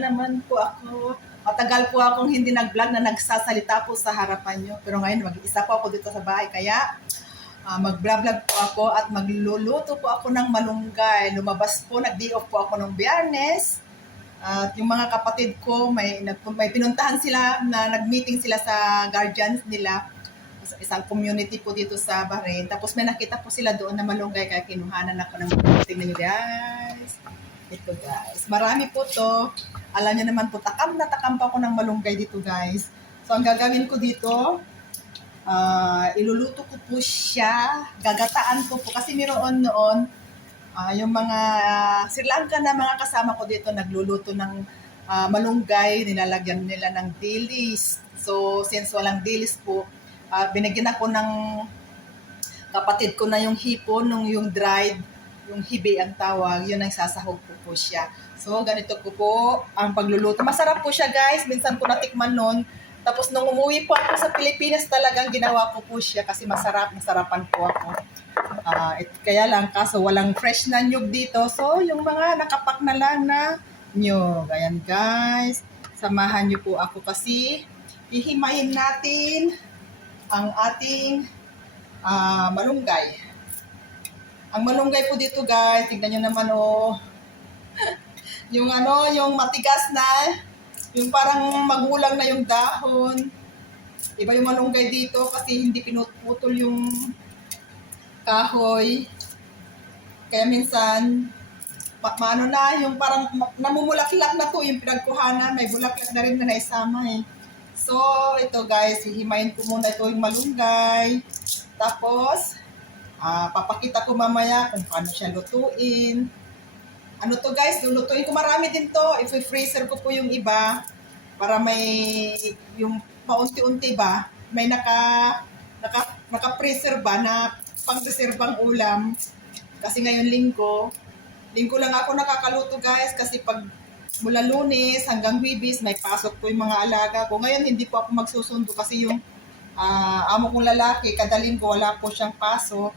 naman po ako. Matagal po akong hindi nag-vlog na nagsasalita po sa harapan nyo. Pero ngayon, mag-isa po ako dito sa bahay. Kaya, ah, mag-vlog po ako at magluluto po ako ng malunggay. Lumabas po, nag-day off po ako ng biyernes. At yung mga kapatid ko, may, nag, may pinuntahan sila na nag-meeting sila sa guardians nila sa isang community po dito sa Bahrain. Tapos may nakita po sila doon na malunggay kaya kinuhanan ako ng. Tingnan nyo guys. Ito guys. Marami po to. Alam niyo naman po, takam na takam pa ako ng malunggay dito guys. So ang gagawin ko dito, ah, iluluto ko po siya. Gagataan ko po kasi meron noon ah, yung mga Sri Lanka na mga kasama ko dito nagluluto ng ah, malunggay, nilalagyan nila ng dilis. So since walang dilis po, ah, binigyan ako ng kapatid ko na yung hipon, nung yung dried, yung hibi ang tawag, yun ang sasahog ko po siya. So, ganito ko po ang pagluluto. Masarap po siya guys, minsan ko natikman nun. Tapos nung umuwi po ako sa Pilipinas, talagang ginawa ko po siya kasi masarap, masarapan po ako. Ah, it, kaya lang, kaso walang fresh na nyug dito. So, yung mga nakapak na lang na nyug. Ayan guys, samahan niyo po ako kasi hihimayin natin ang ating ah, malunggay. Ang malunggay po dito guys, tignan nyo naman oh. yung ano, yung matigas na, yung parang magulang na yung dahon. Iba yung malunggay dito kasi hindi pinutol yung kahoy. Kaya minsan, maano na, yung parang namumulaklak na to, yung pinagkuhanan, may bulaklak na rin na naisama eh. So, ito guys, hihimayin ko muna ito yung malunggay. Tapos, ah papakita ko mamaya kung paano siya lutuin. Ano to guys, lulutuin ko marami din to. I-freezer ko po yung iba para may yung paunti-unti ba, may naka naka naka-freezer ba na pang-reservang ulam. Kasi ngayon linggo, linggo lang ako nakakaluto guys kasi pag mula lunes hanggang Wibis, may pasok po yung mga alaga ko. Ngayon, hindi po ako magsusundo kasi yung ah, amo kong lalaki, kada linggo wala po siyang pasok.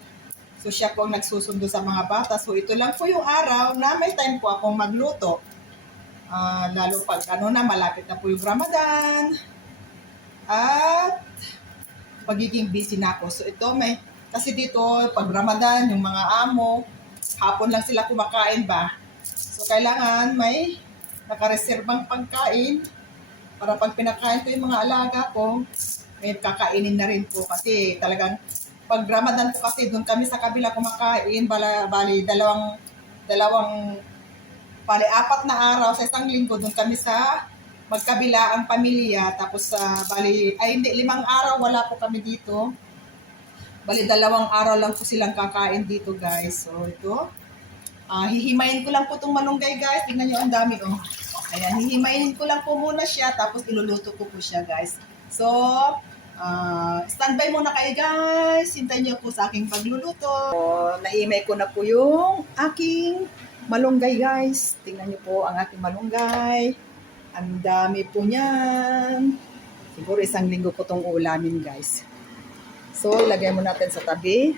So, siya po ang nagsusundo sa mga bata. So, ito lang po yung araw na may time po akong magluto. Ah, lalo pag ano na, malapit na po yung Ramadan. At magiging busy na ako. So, ito may, kasi dito, pag Ramadan, yung mga amo, hapon lang sila kumakain ba? So, kailangan may nakareserbang pagkain para pag pinakain ko yung mga alaga ko, may kakainin na rin po kasi talagang pag Ramadan po kasi doon kami sa kabila kumakain, bala, bali dalawang dalawang bali apat na araw sa isang linggo doon kami sa magkabila ang pamilya tapos sa bali ay hindi limang araw wala po kami dito. Bali dalawang araw lang po silang kakain dito guys. So ito Ah, hihimayin ko lang po itong malunggay guys. Tingnan nyo, ang dami oh. Ayan, hihimayin ko lang po muna siya tapos iluluto ko po siya guys. So, ah, standby muna kayo guys. Hintayin niyo po sa aking pagluluto. So, naimay ko na po yung aking malunggay guys. Tingnan niyo po ang aking malunggay. Ang dami po niyan. Siguro isang linggo ko itong ulamin guys. So, ilagay mo natin sa tabi.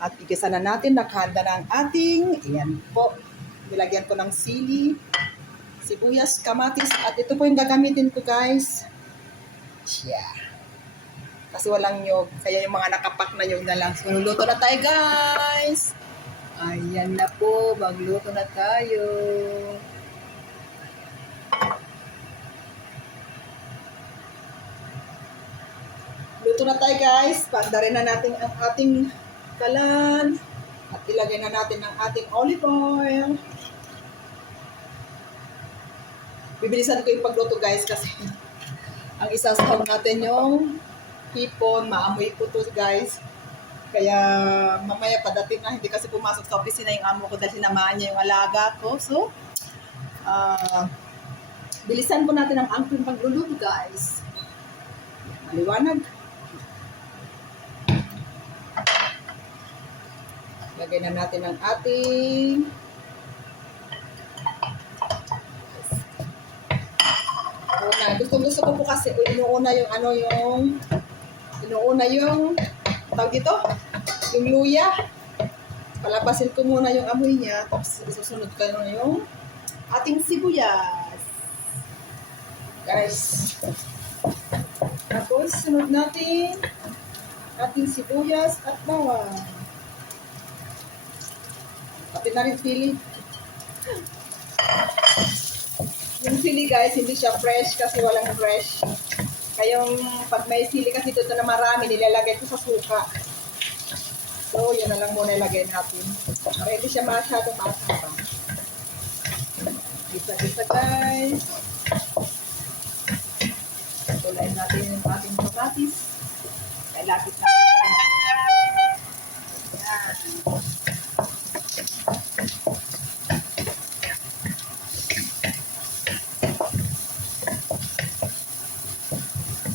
At igisa na natin, naghanda na ang ating, ayan po, nilagyan ko ng sili, sibuyas, kamatis, at ito po yung gagamitin ko guys. Yeah. Kasi walang nyog, kaya yung mga nakapak na nyog na lang. So, luluto na tayo guys. Ayan na po, magluto na tayo. Luto na tayo guys. Pandarin na natin ang ating kalan. At ilagay na natin ang ating olive oil. Bibilisan ko yung pagluto guys kasi ang isasahaw natin yung hipon, maamoy po to guys. Kaya mamaya padating na, hindi kasi pumasok sa opisina yung amo ko dahil sinamahan niya yung alaga ko. So, ah bilisan po natin ang aking pagluluto guys. Maliwanag. Lagay na natin ang ating una. Gusto gusto ko po kasi inuuna yung ano yung inuuna yung tawag dito yung luya. Palabasin ko muna yung amoy niya tapos isusunod ko na yung ating sibuyas. Guys. Tapos, sunod natin ating sibuyas at bawang. Pati na rin sili. Yung sili guys, hindi siya fresh kasi walang fresh. Kayong pag may sili kasi dito na marami, nilalagay ko sa suka. So, yun na lang muna ilagay natin. Para hindi siya masyadong masarap. Isa-isa guys. Tulayin natin yung ating patatis. Kaya lapit natin. Yan.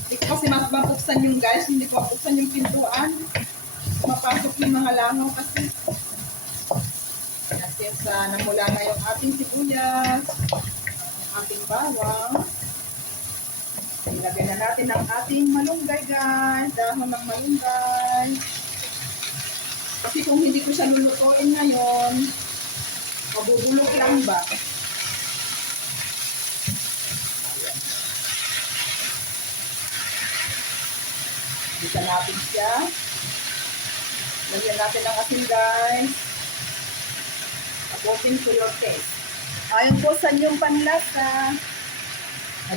Hindi ko kasi mas mabuksan yung guys, hindi ko mabuksan yung pintuan. Mapasok yung mga langaw kasi. Kasi sa namula na yung ating sibuyas, yung ating bawang. Ilagay na natin ang ating malunggay guys, dahon ng malunggay. Kasi kung hindi ko siya lulutuin ngayon, mabubulok lang ba? Bisa natin siya. Lagyan natin ng asin guys. According to your taste. Ayon po sa inyong panlasa.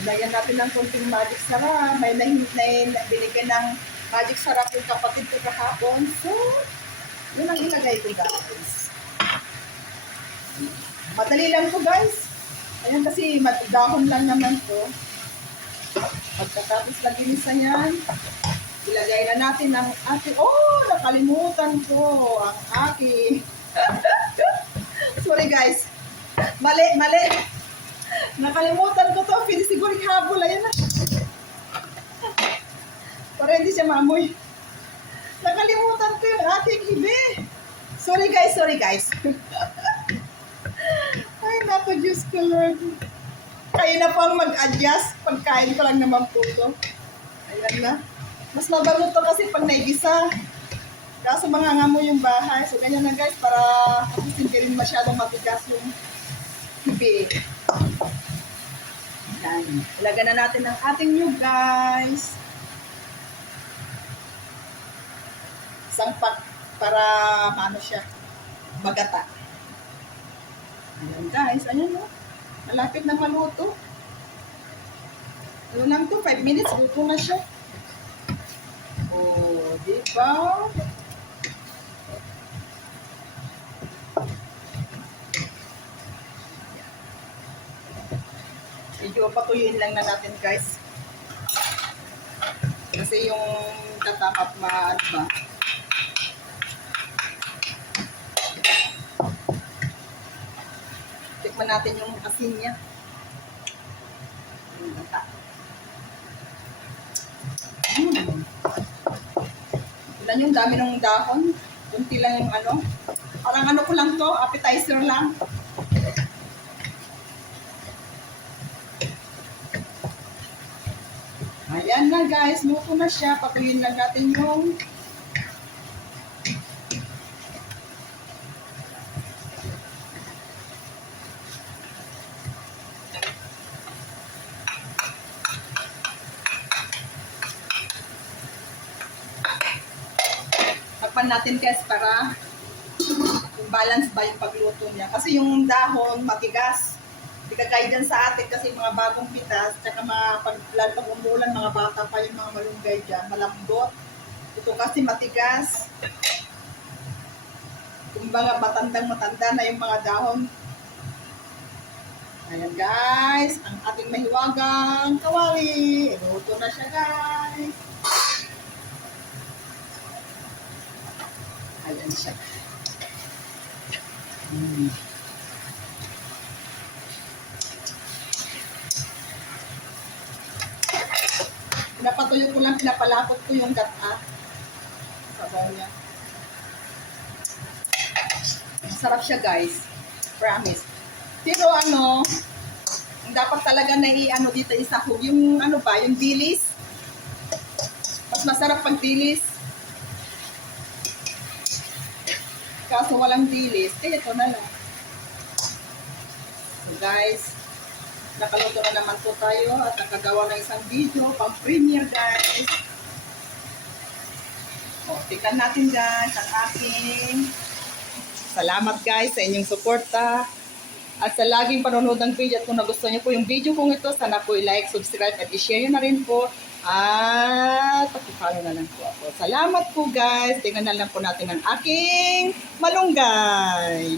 Lagyan natin ng konting magic sarap. May nahin na binigyan ng magic sarap yung kapatid ko kahapon. So, yun ang ilagay ko guys. Madali lang to guys. Ayan kasi dahon lang naman to. Pagkatapos laginisan yan, ilagay na natin ang ating, oh, nakalimutan ko ang aking. Sorry guys. Mali, mali. Nakalimutan ko to. Pwede siguro ihabol. Ayan na. Para hindi siya maamoy. Nakalimutan ko yung ating hibe. Sorry guys, sorry guys. Ay, naku, Diyos ko, Lord. Kayo na po ang mag-adjust. Pagkain ko lang naman po to. Ayan na. Mas mabango to kasi pag naigisa. Kaso mga ngamo yung bahay. So, ganyan na guys para least hindi rin masyadong matigas yung hibi. Yan. Ilagay na natin ang ating nyug guys. Isang pack para paano siya magata. Ayan guys, ayan o. Malapit na maluto. Ano lang to, 5 minutes, luto na siya. Oh, di ba? Medyo patuyuin lang na natin guys. Kasi yung tatapap ma, ano ba? Tikman natin yung asin niya. Yung gata. Mm. Ilan yung dami ng dahon? Kunti lang yung ano. Parang ano ko lang to, appetizer lang. Ayan na guys, luto na siya. Patuyin lang natin yung Natin guys para balance ba yung pagluto niya. Kasi yung dahon matigas. Hindi kagaya dyan sa atin kasi mga bagong pitas, tsaka mga pag, lalo pag umulan, mga bata pa yung mga malunggay dyan, malambot. Ito kasi matigas. Kumbaga matandang matanda na yung mga dahon. Ayan guys, ang ating mahiwagang kawali. Iluto na siya guys. Ayan siya. Mm. Pinapatuyo ko lang, pinapalapot ko yung gata. Sabaw niya. Sarap siya guys. Promise. Pero ano, ang dapat talaga na i-ano dito isahog. Yung ano ba, yung dilis. Mas masarap pag dilis. Kaso walang dilis, eh ito na lang. So guys, Nakaluto na naman po tayo at nakagawa ng isang video pang premiere guys. O, tingnan natin guys ang aking Salamat guys sa inyong suporta at sa laging panonood ng video at kung nagustuhan niyo po yung video kong ito, sana po i-like, subscribe at i-share nyo na rin po at pakipalo na lang po ako. Salamat po guys. Tingnan na lang po natin ang aking malunggay.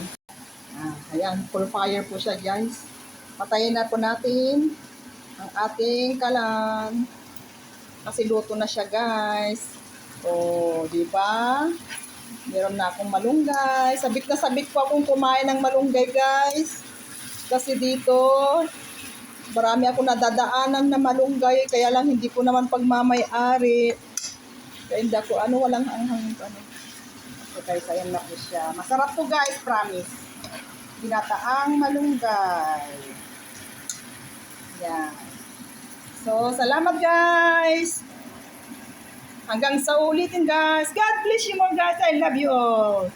Ah, ayan, full fire po siya guys. Patayin na po natin ang ating kalan. Kasi luto na siya guys. O, di ba? Meron na akong malunggay. Sabik na sabik po akong kumain ng malunggay guys. Kasi dito, marami ako nadadaanan na malunggay. Kaya lang hindi ko naman pagmamay-ari. Kaya hindi ako, ano, walang hanghang. Ano. So guys, ayan na po siya. Masarap po guys, promise. Ginataang malunggay. Yan. So, salamat guys! Hanggang sa ulitin guys. God bless you more guys. I love you all.